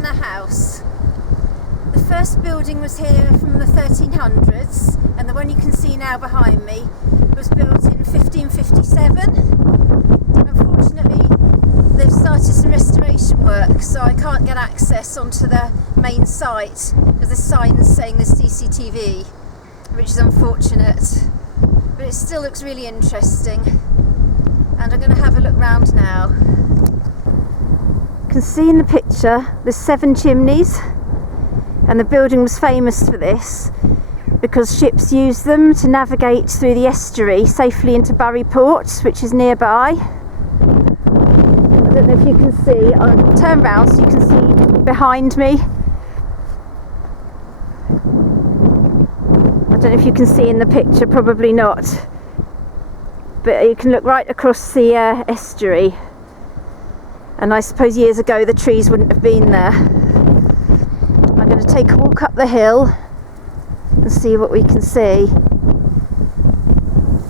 manor house. The first building was here from the 1300s, and the one you can see now behind me was built in 1557. Unfortunately, they've started some restoration work, so I can't get access onto the main site because there's signs saying there's CCTV, which is unfortunate, but it still looks really interesting, and I'm going to have a look round now. You can see in the picture there's 7 chimneys, and the building was famous for this because ships used them to navigate through the estuary safely into Pembrey Court, which is nearby. I don't know if you can see, I'll turn round so you can see behind me. I don't know if you can see in the picture, probably not, but you can look right across the estuary, and I suppose years ago the trees wouldn't have been there. I'm going to take a walk up the hill and see what we can see.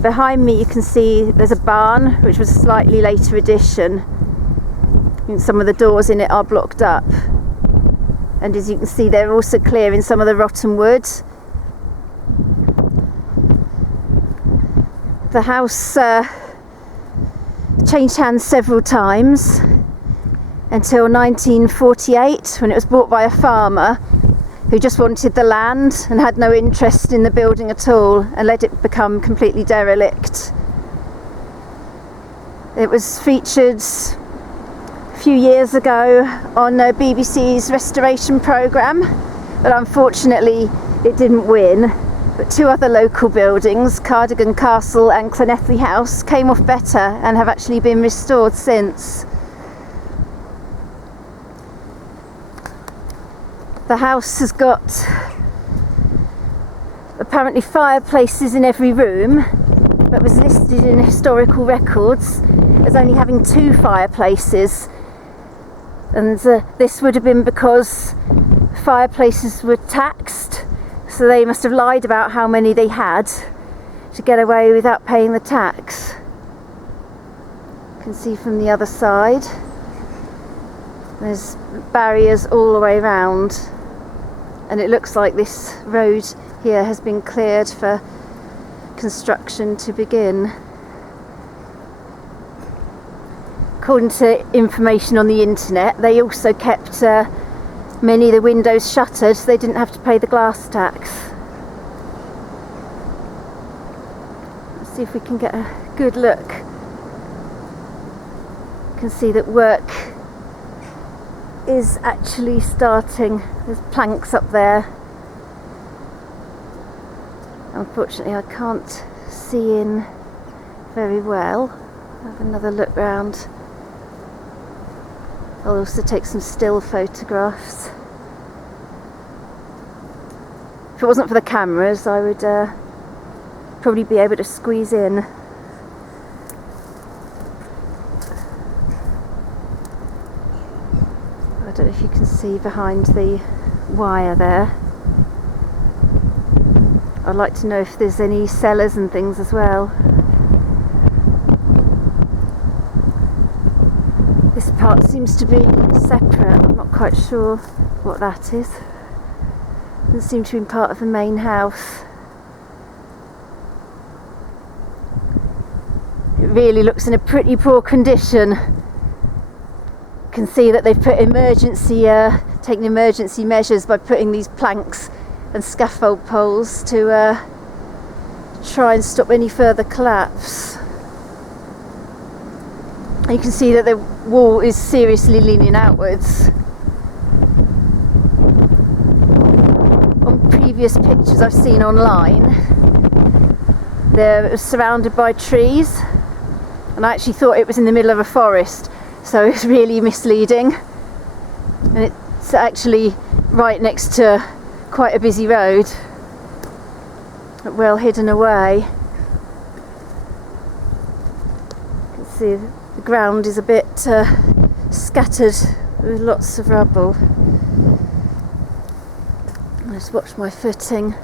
Behind me you can see there's a barn, which was a slightly later addition. Some of the doors in it are blocked up, and as you can see they're also clearing some of the rotten wood. The house changed hands several times until 1948, when it was bought by a farmer who just wanted the land and had no interest in the building at all, and let it become completely derelict. It was featured a few years ago on BBC's restoration programme, but unfortunately it didn't win. But 2 other local buildings, Cardigan Castle and Llanelli House, came off better and have actually been restored since. The house has got apparently fireplaces in every room, but was listed in historical records as only having 2 fireplaces, and this would have been because fireplaces were taxed, so they must have lied about how many they had to get away without paying the tax. You can see from the other side there's barriers all the way around, and it looks like this road here has been cleared for construction to begin. According to information on the internet, they also kept many of the windows shuttered so they didn't have to pay the glass tax. Let's see if we can get a good look. You can see that work is actually starting. There's planks up there. Unfortunately I can't see in very well. I'll have another look round. I'll also take some still photographs. If it wasn't for the cameras, I would probably be able to squeeze in. I don't know if you can see behind the wire there. I'd like to know if there's any cellars and things as well. This part seems to be separate. I'm not quite sure what that is. Doesn't seem to be part of the main house. It really looks in a pretty poor condition. You can see that they've put taken emergency measures by putting these planks and scaffold poles to try and stop any further collapse. You can see that the wall is seriously leaning outwards. On previous pictures I've seen online, it was surrounded by trees, and I actually thought it was in the middle of a forest, so it's really misleading. And it's actually right next to quite a busy road, but well hidden away. You can see the ground is a bit scattered with lots of rubble. Let's watch my footing.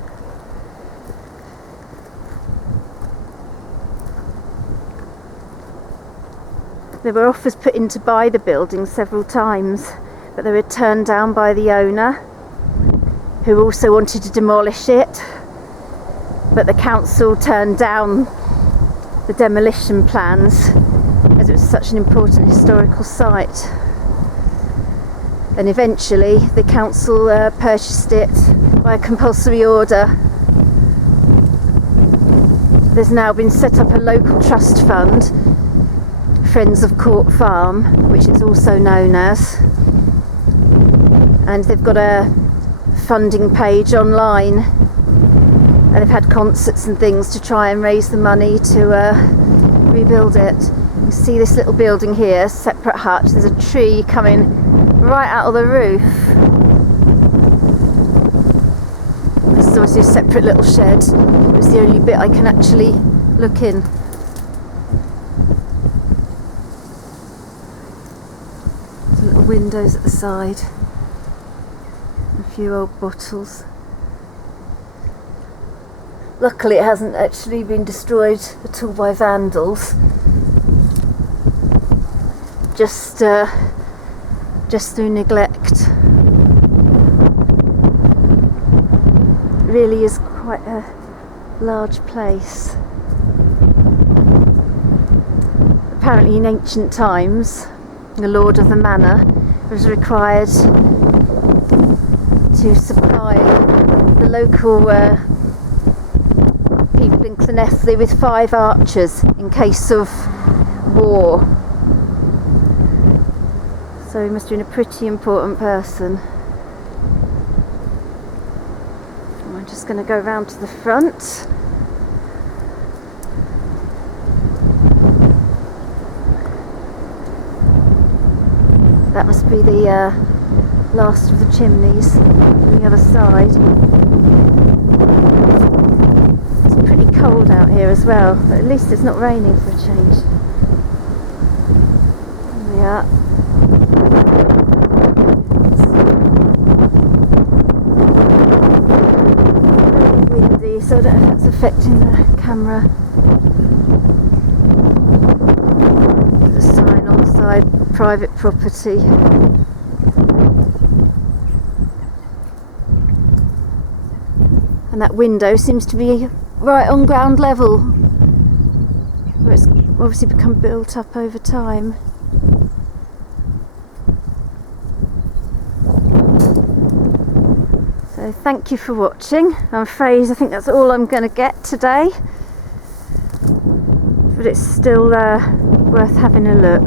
There were offers put in to buy the building several times, but they were turned down by the owner, who also wanted to demolish it, but the council turned down the demolition plans as it was such an important historical site. And eventually the council purchased it by a compulsory order. There's now been set up a local trust fund, Friends of Court Farm, which it's also known as, and they've got a funding page online, and they've had concerts and things to try and raise the money to rebuild it. You can see this little building here, separate hut. There's a tree coming right out of the roof. This is obviously a separate little shed. It's the only bit I can actually look in. Some little windows at the side. A few old bottles. Luckily it hasn't actually been destroyed at all by vandals. Just through neglect. It really is quite a large place. Apparently in ancient times, the lord of the manor was required to supply the local people in Llanelli with 5 archers in case of war. So he must have been a pretty important person. I'm just going to go round to the front. That must be the last of the chimneys on the other side. It's pretty cold out here as well, but at least it's not raining for a change. There we are. So I don't know if that's affecting the camera. There's a sign on the side, private property. And that window seems to be right on ground level, where it's obviously become built up over time. So thank you for watching. I'm afraid I think that's all I'm going to get today, but it's still worth having a look.